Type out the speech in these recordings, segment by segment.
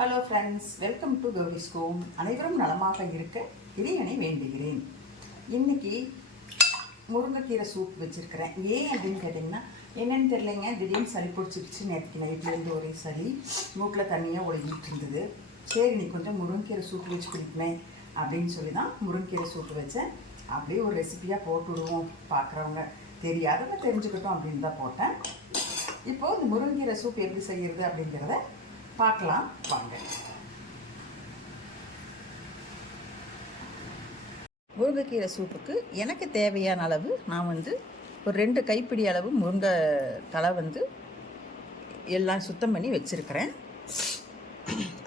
Hello friends welcome to Gowri ஸ்கோம் அனைவரும் நலமாக இருக்க இறையனை வேண்டுகிறேன். இன்னைக்கு முருங்கைக்கீரை சூப் வச்சுருக்கிறேன். ஏன் அப்படின்னு கேட்டிங்கன்னா என்னன்னு தெரியலைங்க. திடீர்னு சளி பிடிச்சிருச்சு நேற்று நைட்லேருந்து ஒரே சளி. மூக்கில் தண்ணியாக ஒழுகிட்டு இருந்தது. சரி நீ கொஞ்சம் முருங்கைக்கீரை சூப் வச்சு குடிப்பேன் அப்படின்னு சொல்லி தான் முருங்கைக்கீரை சூப் வச்சேன். அப்படியே ஒரு ரெசிபியாக போட்டு விடுவோம் பார்க்குறவங்க தெரியாதவங்க தெரிஞ்சுக்கிட்டோம் அப்படின்னு தான் போட்டேன். இப்போது இந்த முருங்கீரை சூப் எப்படி செய்கிறது அப்படிங்கிறத பார்க்கலாம். வாங்க. முருங்கைக்கீரை சூப்புக்கு எனக்கு தேவையான அளவு நான் வந்து ஒரு ரெண்டு கைப்பிடி அளவு முருங்கை தலை வந்து எல்லாம் சுத்தம் பண்ணி வச்சுருக்கிறேன்.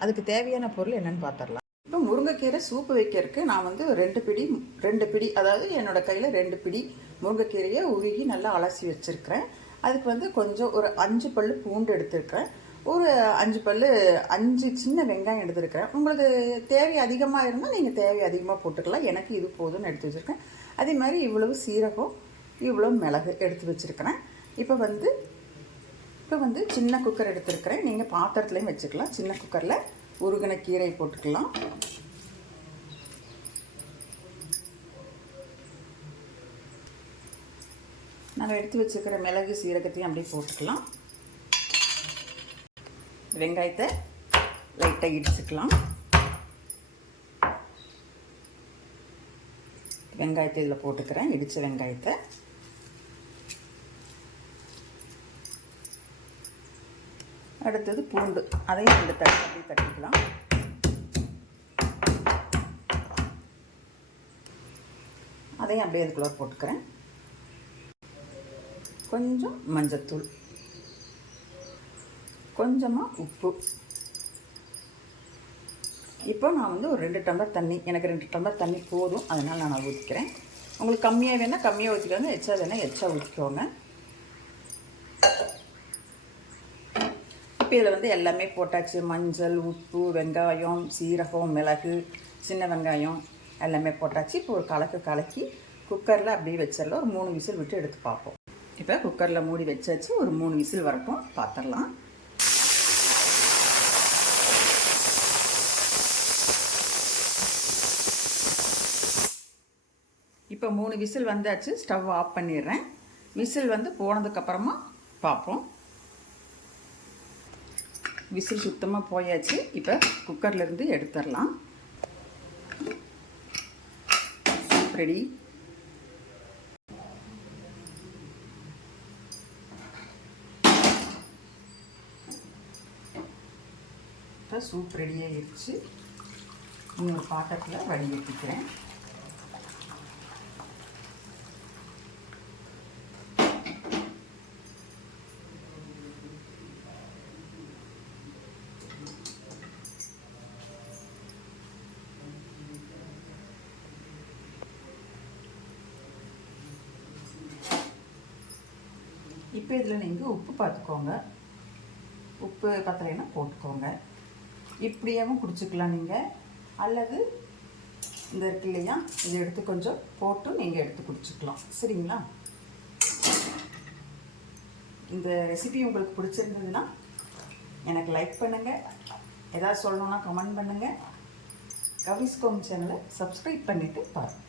அதுக்கு தேவையான பொருள் என்னென்னு பார்த்துடலாம் இப்போ முருங்கைக்கீரை சூப்பு வைக்கிறதுக்கு நான் வந்து ரெண்டு பிடி ரெண்டு பிடி அதாவது என்னோடய கையில் ரெண்டு பிடி முருங்கைக்கீரையை உருகி நல்லா அலசி வச்சுருக்கிறேன். அதுக்கு வந்து கொஞ்சம் ஒரு அஞ்சு பல் பூண்டு எடுத்துருக்கிறேன். ஒரு அஞ்சு பல் அஞ்சு சின்ன வெங்காயம் எடுத்துருக்கிறேன். உங்களுக்கு தேவை அதிகமாக இருந்தால் நீங்கள் தேவை அதிகமாக போட்டுக்கலாம். எனக்கு இது போதும்னு எடுத்து வச்சுருக்கேன். அதே மாதிரி இவ்வளவு சீரகம் இவ்வளோ மிளகு எடுத்து வச்சுருக்கிறேன். இப்போ வந்து இப்போ வந்து சின்ன குக்கர் எடுத்துருக்கிறேன். நீங்கள் பாத்திரத்துலேயும் வச்சுக்கலாம். சின்ன குக்கரில் உருகின கீரை போட்டுக்கலாம். நாங்கள் எடுத்து வச்சுருக்கிற மிளகு சீரகத்தையும் அப்படியே போட்டுக்கலாம். வெங்காயத்தை லைட்டாக இடிச்சுக்கலாம். வெங்காயத்தை இதில் போட்டுக்கிறேன். இடித்த வெங்காயத்தை. அடுத்தது பூண்டு. அதையும் ரெண்டு தட்டி அப்படியே தட்டிக்கலாம். அதையும் அப்படியே அதுக்குள்ளே போட்டுக்கிறேன். கொஞ்சம் மஞ்சத்தூள். கொஞ்சமாக உப்பு. இப்போ நான் வந்து ஒரு ரெண்டு டம்ளர் தண்ணி எனக்கு ரெண்டு டம்ளர் தண்ணி போதும் அதனால் நான் ஊற்றிக்கிறேன் உங்களுக்கு கம்மியாக வேணால் கம்மியாக ஊற்றிக்கோங்க எச்சா வேணால் எச்சா ஊற்றிக்கோங்க இப்போ இதில் வந்து எல்லாமே போட்டாச்சு. மஞ்சள் உப்பு வெங்காயம் சீரகம் மிளகு சின்ன வெங்காயம் எல்லாமே போட்டாச்சு. இப்போ ஒரு கலக்கு கலக்கி குக்கரில் அப்படியே வச்சிடலாம். ஒரு மூணு விசில் விட்டு எடுத்து பார்ப்போம். இப்போ குக்கரில் மூடி வச்சாச்சு. ஒரு மூணு விசில் வரட்டும். பார்த்துடலாம். இப்போ மூணு விசில் வந்தாச்சு ஸ்டவ் ஆஃப் பண்ணிடுறேன். விசில் வந்து போனதுக்கப்புறமா பார்ப்போம். விசில் சுத்தமாக போயாச்சு. இப்போ குக்கர்லேருந்து எடுத்துடலாம். ரெடி. இப்போ சூப் ரெடி ஆகிடுச்சு இன்னொரு பாத்திரத்தில் வடிகட்டிக்கிறேன். இப்போ இதில் நீங்கள் உப்பு பார்த்துக்கோங்க. உப்பு பத்தலைன்னா போட்டுக்கோங்க. இப்படியாகவும் குடிச்சிக்கலாம் நீங்கள் அல்லது இந்த இருக்கு இல்லையா? இதை எடுத்து கொஞ்சம் போட்டு நீங்கள் எடுத்து குடிச்சிக்கலாம். சரிங்களா? இந்த ரெசிபி உங்களுக்கு பிடிச்சிருந்ததுன்னா எனக்கு லைக் பண்ணுங்கள் ஏதாவது சொல்லணுன்னா கமெண்ட் பண்ணுங்கள் கவிஸ்கோம் சேனலை சப்ஸ்கிரைப் பண்ணிவிட்டு பாருங்கள்